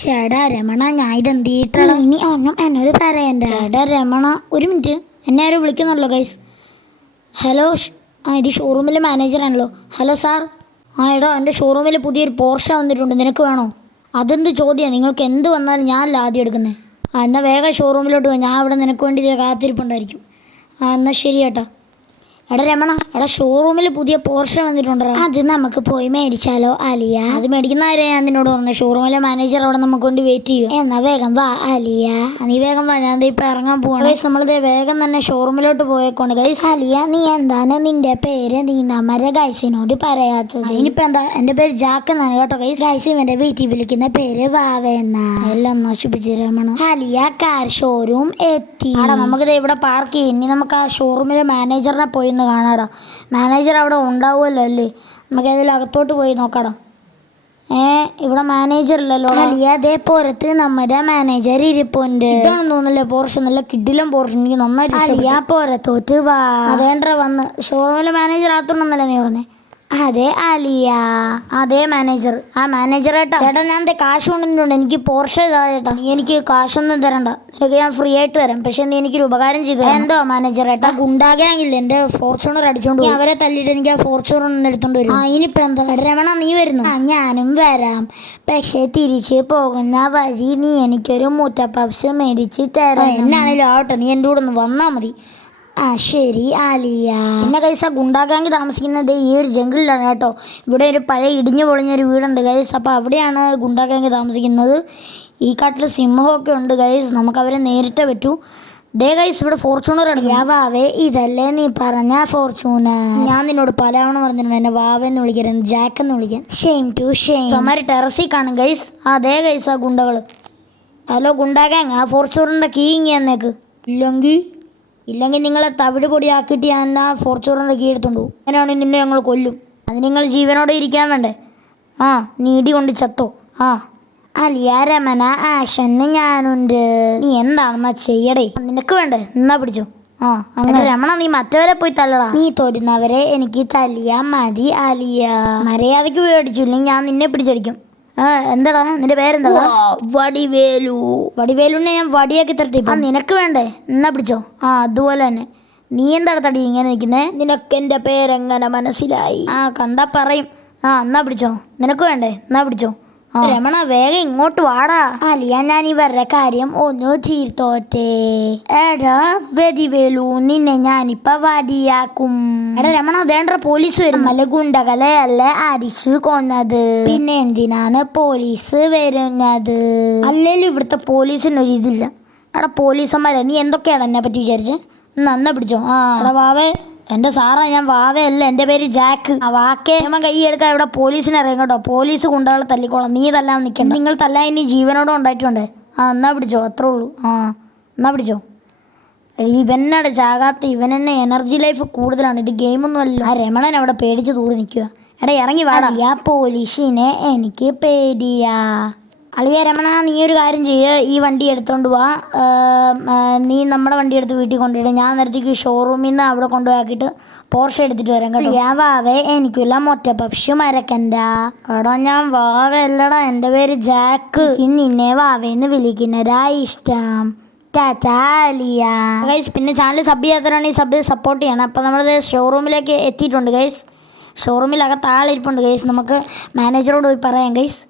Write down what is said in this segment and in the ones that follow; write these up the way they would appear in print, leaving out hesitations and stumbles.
ചേടാ രമണ, ഞാൻ ഇതെന്തിട്ടാണ് ഇനി ഒന്നും എന്നോട് പറയണ്ട. ചേടാ രമണ, ഒരു മിനിറ്റ്, എന്നെ ആരോ വിളിക്കുന്നുള്ളൂ ഗൈസ്. ഹലോ, ഇത് ഷോറൂമിലെ മാനേജറാണല്ലോ. Hello sir. എടാ, എൻ്റെ ഷോറൂമിൽ പുതിയൊരു പോർഷ വന്നിട്ടുണ്ട്, നിനക്ക് വേണോ? അതെന്ത് ചോദ്യമാണ്, നിങ്ങൾക്ക് എന്ത് വന്നാലും ഞാനല്ല ആദ്യം എടുക്കുന്നത്. എന്നാൽ വേഗം ഷോറൂമിലോട്ട് പോയി, ഞാൻ അവിടെ നിനക്ക് വേണ്ടി കാത്തിരിപ്പുണ്ടായിരിക്കും. എന്നാൽ ശരി ചേട്ടാ. എടാ രമണ, എടാ ഷോറൂമിൽ പുതിയ പോർഷ വന്നിട്ടുണ്ടോ? അത് നമുക്ക് പോയി മേടിച്ചാലോ അലിയ? അത് മേടിക്കുന്ന ആരെയാ ഞാൻ നിന്നോട് പറഞ്ഞു? ഷോറൂമിലെ മാനേജർ അവിടെ നമുക്ക് കൊണ്ട് വെയിറ്റ് ചെയ്യും. എന്നാ വേഗം വാ അലിയ. നീ വേഗം വാ, ഞാൻ ഇപ്പം ഇറങ്ങാൻ പോവാണ് ഗൈസ്. നമ്മളിത് വേഗം തന്നെ ഷോറൂമിലോട്ട് പോയേക്കോണ്ട് ഗൈസ്. അലിയ, നീ എന്താണ് നിന്റെ പേര് നീ നമ്മുടെ ഗൈസിനോട് പറയാത്തത്? ഇനിയിപ്പോൾ എന്താ, എൻ്റെ പേര് ജാക്ക് എന്നാണ് കേട്ടോ ഗൈസ്. ഗൈസ് ഇവൻ്റെ വീട്ടിൽ വിളിക്കുന്ന പേര് വാവേന്ന. എല്ലാം നശിപ്പിച്ച് രമണ. അലിയ, കാർ ഷോറൂം എത്തി. നമുക്കിത് ഇവിടെ പാർക്ക് ചെയ്യും. ഇനി നമുക്ക് ആ ഷോറൂമിലെ മാനേജറിനെ പോയി കാണാടാ. മാനേജർ അവിടെ ഉണ്ടാവുമല്ലോ അല്ലേ? നമുക്ക് ഏതെങ്കിലും അകത്തോട്ട് പോയി നോക്കാടാ. ഇവിടെ മാനേജർ ഇല്ലല്ലോ. അതേ പുറത്ത് നമ്മുടെ മാനേജർ ഇരിപ്പുണ്ട്. ഇതാണെന്ന് തോന്നുന്നല്ലേ പോർഷൻ, നല്ല കിഡിലും പോർഷൻ, എനിക്ക് നന്നായിട്ട് പുറത്തോട്ട് വാ. അതേണ്ട വന്ന് ഷോറൂമിലെ മാനേജർ ആത്തോണ്ടെന്നല്ലേ നീ പറഞ്ഞേ? അതെ അലിയ, അതേ മാനേജർ. ആ മാനേജർ ഏട്ടാ, ചേട്ടാ ഞാൻ കാശ് കൊണ്ടിട്ടുണ്ട്, എനിക്ക് പോർഷ ഇതാ ചേട്ടാ. നീ എനിക്ക് കാശൊന്നും തരണ്ട, നിനക്ക് ഞാൻ ഫ്രീ ആയിട്ട് തരാം. പക്ഷെ നീ എനിക്കൊരു ഉപകാരം ചെയ്തു. എന്തോ മാനേജർ ഏട്ടാ? ഗുണ്ടാകെങ്കിൽ എൻ്റെ ഫോർച്യൂണർ അടിച്ചോണ്ട് അവരെ തല്ലിയിട്ട് എനിക്ക് ആ ഫോർച്യൂണർ ഒന്ന് എടുത്തോണ്ട് വരും. ഇനിയിപ്പോ എന്താ രമണ, നീ വരുന്നു? ഞാനും വരാം, പക്ഷെ തിരിച്ച് പോകുന്ന വഴി നീ എനിക്കൊരു മുട്ടപ്പപ്സ് മേടിച്ച് തരാം. എന്നാണേലും ആവട്ടെ, നീ എൻ്റെ കൂടെ ഒന്ന് വന്നാ മതി. ശരി ആലിയ. പിന്നെ ഗൈസ്, ആ ഗുണ്ടാഗാങ് താമസിക്കുന്നത് ഈ ഒരു ജംഗിളിലാണ് കേട്ടോ. ഇവിടെ ഒരു പഴയ ഇടിഞ്ഞു പൊളിഞ്ഞൊരു വീടുണ്ട് ഗൈസ്. അപ്പോൾ അവിടെയാണ് ഗുണ്ടാഗാങ് താമസിക്കുന്നത്. ഈ കാട്ടിൽ സിംഹമൊക്കെ ഉണ്ട് ഗൈസ്, നമുക്ക് അവരെ നേരിട്ടേ പറ്റൂ. ദേ ഗൈസ്, ഇവിടെ ഫോർച്യൂണർ എടുക്കാം. വാവേ, ഇതല്ലേ നീ പറഞ്ഞ ഫോർച്യൂണർ? ഞാൻ നിന്നോട് പലവണ പറഞ്ഞിട്ടുണ്ട് എന്നെ വാവെന്ന് വിളിക്കരുത്, ജാക്ക് എന്ന് വിളിക്കാൻ. Shame to shame. സമാരി ടെറസിൽ കാണും ഗൈസ്. അതേ ഗൈസ്, ആ ഗുണ്ടകൾ. ഹലോ ഗുണ്ടാഗാങ്, ആ ഫോർച്യൂണറിൻ്റെ കീ ഇങ്ങി എന്നേക്ക്. ഇല്ലെങ്കിൽ നിങ്ങളെ തവിട് പൊടിയാക്കിയിട്ട് ഞാൻ ആ ഫോർച്യൂണറിൻ്റെ കീ എടുത്തോണ്ട് പോകും. അങ്ങനെയാണെങ്കിൽ നിന്നെ ഞങ്ങൾ കൊല്ലും. അത് നിങ്ങൾ ജീവനോടെ ഇരിക്കാൻ വേണ്ടേ? നീ ഇടി കൊണ്ട് ചത്തോ? അലിയ രമന, ആക്ഷന് ഞാനുണ്ട്. നീ എന്താണെന്നാ ചെയ്യടേ? നിനക്ക് വേണ്ടേ? എന്നാ പിടിച്ചോ. അങ്ങനെ രമണ, നീ മറ്റവരെ പോയി തല്ലടാ. നീ തൊരുന്നവരെ എനിക്ക് തല്ലിയാ മതി അലിയ. മര്യാദയ്ക്ക് പോയി അടിച്ചു, ഇല്ലെങ്കിൽ ഞാൻ നിന്നെ പിടിച്ചടിക്കും. എന്താടാ നിന്റെ പേരെന്താ? വടിവേലു. വടിവേലുവിനെ ഞാൻ വടിയാക്കി തരട്ടെ. നിനക്ക് വേണ്ടേ? എന്നാ പിടിച്ചോ. അതുപോലെ തന്നെ. നീ എന്താണ് തടി ഇങ്ങനെ നിൽക്കുന്നേ? നിനക്ക് എൻ്റെ പേരെങ്ങനെ മനസ്സിലായി? കണ്ടാ പറയും. എന്നാ പിടിച്ചോ. നിനക്ക് വേണ്ടേ? എന്നാ പിടിച്ചോ. രമണ, വേഗം ഇങ്ങോട്ട് വാടാ. അലിയ, ഞാൻ ഇവരുടെ കാര്യം ഒന്ന് തീർത്തോട്ടെ. എടാ വടിവേലു, നിന്നെ ഞാനിപ്പ വടിയാക്കും. എടാ രമണ, അതേണ്ട പോലീസ് വരും. നല്ല ഗുണ്ടകളെ അല്ലേ അരിച്ചു കൊന്നത്? പിന്നെ എന്തിനാണ് പോലീസ് വരുന്നത്? അല്ലേലും ഇവിടുത്തെ പോലീസിനൊരിതില്ല. എടാ പോലീസന്മാരെ, നീ എന്തൊക്കെയാണ് എന്നെ പറ്റി വിചാരിച്ചേ? എന്നാ പിടിച്ചോ. എടാ വാവേ, എൻ്റെ സാറാ, ഞാൻ വാവയല്ല, എൻ്റെ പേര് ജാക്ക്. വാക്കേ കൈ എടുക്കാൻ ഇവിടെ പോലീസിനെ അറിയാം കേട്ടോ. പോലീസ് ഗുണ്ടകളെ തല്ലിക്കോളാം, നീ തല്ലാൻ നിൽക്കണ്ട. നിങ്ങൾ തല്ലാൻ ഇനി ജീവനോടെ ഉണ്ടായിട്ടുണ്ട്. എന്നാ പിടിച്ചോ, അത്രേ ഉള്ളൂ. എന്നാ പിടിച്ചോ. ഇവനാണ് ചാകാത്ത, ഇവൻ തന്നെ എനർജി ലൈഫ് കൂടുതലാണ്. ഇത് ഗെയിമൊന്നും അല്ലല്ലോ. ആ രമണൻ അവിടെ പേടിച്ച് തൂറി നിൽക്കുക. എടാ ഇറങ്ങി വാടാ. പോലീസിനെ എനിക്ക് പേടിയാ. അളിയ രമണ, നീ ഒരു കാര്യം ചെയ്യുക, ഈ വണ്ടി എടുത്തോണ്ട് പോവാ. നീ നമ്മുടെ വണ്ടി എടുത്ത് വീട്ടിൽ കൊണ്ടുപോയിട്ട് ഞാൻ നേരത്തേക്ക് ഷോറൂമിൽ നിന്ന് അവിടെ കൊണ്ടുപോയാക്കിയിട്ട് പോർഷ എടുത്തിട്ട് വരാം കേട്ടോ. ഞാൻ വാവേ, എനിക്കുള്ള മൊറ്റ പപ്ഷു മരക്കണ്ട. എടാ ഞാൻ വാവല്ലടാ, എൻ്റെ പേര് ജാക്ക്. നിന്നെ വാവേന്ന് വിളിക്കുന്നതാ ഇഷ്ടം. ടാറ്റാലിയ. ഗൈസ്, പിന്നെ ചാനൽ സബ് ചെയ്യാത്തവരാണെങ്കിൽ സപ്പോർട്ട് ചെയ്യണം. അപ്പോൾ നമ്മളത് ഷോറൂമിലേക്ക് എത്തിയിട്ടുണ്ട് ഗൈസ്. ഷോറൂമിലകത്ത് ആളിരിപ്പുണ്ട് ഗൈസ്. നമുക്ക് മാനേജറോട് പോയി പറയാം ഗൈസ്.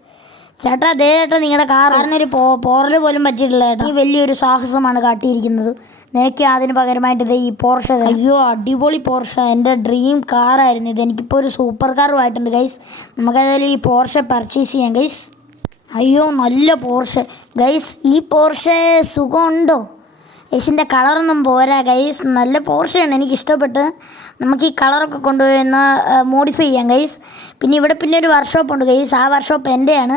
ചേട്ടാ, അതേ ചേട്ടാ, നിങ്ങളുടെ കാറിനൊരു പോറൽ പോലും പറ്റിയിട്ടില്ല ചേട്ടാ. ഈ വലിയൊരു സാഹസമാണ് കാട്ടിയിരിക്കുന്നത്. നിനക്ക് അതിന് പകരമായിട്ട് ഈ പോർഷ. അയ്യോ അടിപൊളി പോർഷ, എൻ്റെ ഡ്രീം കാറായിരുന്നു ഇത്. എനിക്കിപ്പോൾ ഒരു സൂപ്പർ കാറുമായിട്ടുണ്ട് ഗൈസ്. നമുക്കതായാലും ഈ പോർഷ പർച്ചേസ് ചെയ്യാം ഗൈസ്. അയ്യോ നല്ല പോർഷ ഗൈസ്. ഈ പോർഷ സുഖമുണ്ടോ? ഗൈസിൻ്റെ കളറൊന്നും പോരാ ഗൈസ്. നല്ല പോർഷയാണ്, എനിക്കിഷ്ടപ്പെട്ട്. നമുക്ക് ഈ കളറൊക്കെ കൊണ്ടുപോയി ഒന്ന് മോഡിഫൈ ചെയ്യാം ഗൈസ്. പിന്നെ ഇവിടെ പിന്നെ ഒരു വർക്ക്ഷോപ്പ് ഉണ്ട് ഗൈസ്. ആ വർക്ക്ഷോപ്പ് എൻ്റെയാണ്.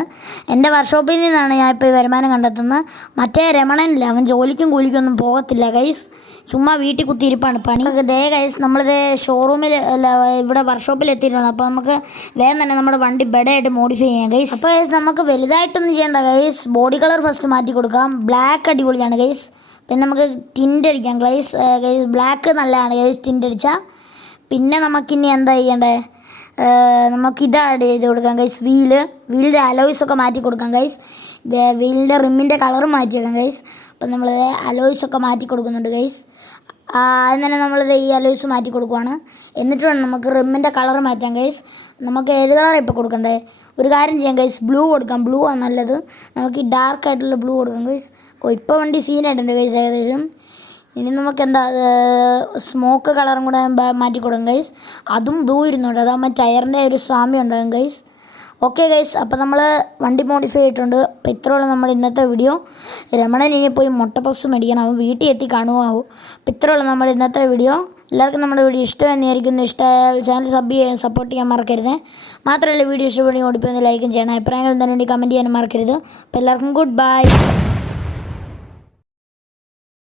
എൻ്റെ വർക്ക്ഷോപ്പിൽ നിന്നാണ് ഞാൻ ഇപ്പോൾ ഈ വരുമാനം കണ്ടെത്തുന്നത്. മറ്റേ രമണനില്ല, അവൻ ജോലിക്കും കൂലിക്കും ഒന്നും പോകത്തില്ല ഗൈസ്. ചുമ്മാ വീട്ടിൽ കുത്തിയിരിപ്പാണ് പണി. ദേ ഗൈസ്, നമ്മളിത് ഷോറൂമിൽ അല്ല ഇവിടെ വർക്ക്ഷോപ്പിൽ എത്തിയിട്ടുണ്ട്. അപ്പോൾ നമുക്ക് വേഗം തന്നെ നമ്മുടെ വണ്ടി ബെഡായിട്ട് മോഡിഫൈ ചെയ്യാം ഗൈസ്. അപ്പോൾ ഗൈസ്, നമുക്ക് വലുതായിട്ടൊന്നും ചെയ്യേണ്ട ഗൈസ്. ബോഡി കളർ ഫസ്റ്റ് മാറ്റി കൊടുക്കാം. ബ്ലാക്ക് അടിപൊളിയാണ് ഗൈസ്. പിന്നെ നമുക്ക് ടിൻ്റ് അടിക്കാം ഗൈസ്. ബ്ലാക്ക് നല്ലതാണ് ഗൈസ് ടിൻ്റ് അടിച്ചാൽ. പിന്നെ നമുക്കിനി എന്താ ചെയ്യേണ്ടത്? നമുക്കിത് ആഡ് ചെയ്ത് കൊടുക്കാം ഗൈസ്. വീലിൻ്റെ അലോയ്സൊക്കെ മാറ്റി കൊടുക്കാം ഗൈസ്. വീലിൻ്റെ റിമ്മിൻ്റെ കളർ മാറ്റി വെക്കാം ഗൈസ്. അപ്പം നമ്മൾ അലോയ്സൊക്കെ മാറ്റി കൊടുക്കുന്നുണ്ട് ഗൈസ്. ആദ്യം തന്നെ നമ്മളിത് ഈ അലോയ്സ് മാറ്റി കൊടുക്കുവാണ്. എന്നിട്ട് വേണം നമുക്ക് റിമ്മിൻ്റെ കളർ മാറ്റാം ഗൈസ്. നമുക്ക് ഏത് കളറാണ് ഇപ്പോൾ കൊടുക്കണ്ടേ? ഒരു കാര്യം ചെയ്യാം ഗൈസ്, ബ്ലൂ കൊടുക്കാം. ബ്ലൂ ആണ് നല്ലത്. നമുക്ക് ഈ ഡാർക്ക് ആയിട്ടുള്ള ബ്ലൂ കൊടുക്കാം ഗൈസ്. ഇപ്പോൾ വണ്ടി സീനായിട്ടുണ്ട് ഗൈസ് ഏകദേശം. ഇനി നമുക്ക് എന്താ സ്മോക്ക് കളറും കൂടെ മാറ്റി കൊടുക്കാം ഗൈസ്. അതും ബ്ലൂ ഇരുന്നുണ്ട്, അതാകുമ്പോൾ ടയറിൻ്റെ ഒരു സാമ്യം ഉണ്ടാകും ഗൈസ്. ഓക്കെ ഗൈസ്, അപ്പോൾ നമ്മൾ വണ്ടി മോഡിഫൈ ചെയ്തിട്ടുണ്ട്. അപ്പോൾ ഇത്രയുള്ള നമ്മൾ ഇന്നത്തെ വീഡിയോ. രമണൻ ഇനി പോയി മുട്ട പപ്സ് മേടിക്കണം, അവൻ വീട്ടിൽ എത്തി കാണുമാവും. അപ്പോൾ ഇത്രയുള്ള നമ്മൾ ഇന്നത്തെ വീഡിയോ. എല്ലാവർക്കും നമ്മുടെ വീഡിയോ ഇഷ്ടമെന്നായിരിക്കുന്നു. ഇഷ്ടമായാൽ ചാനൽ സപ്പോർട്ട് ചെയ്യാൻ മറക്കരുത്. മാത്രമല്ല വീഡിയോ ഇഷ്ടപ്പെടുകയും ഓടിപ്പോയി ലൈക്കും ചെയ്യണം. അഭിപ്രായങ്ങൾ തന്നെ വേണ്ടി കമൻറ്റ് ചെയ്യാനും മറക്കരുത്. അപ്പോൾ എല്ലാവർക്കും ഗുഡ് ബൈ.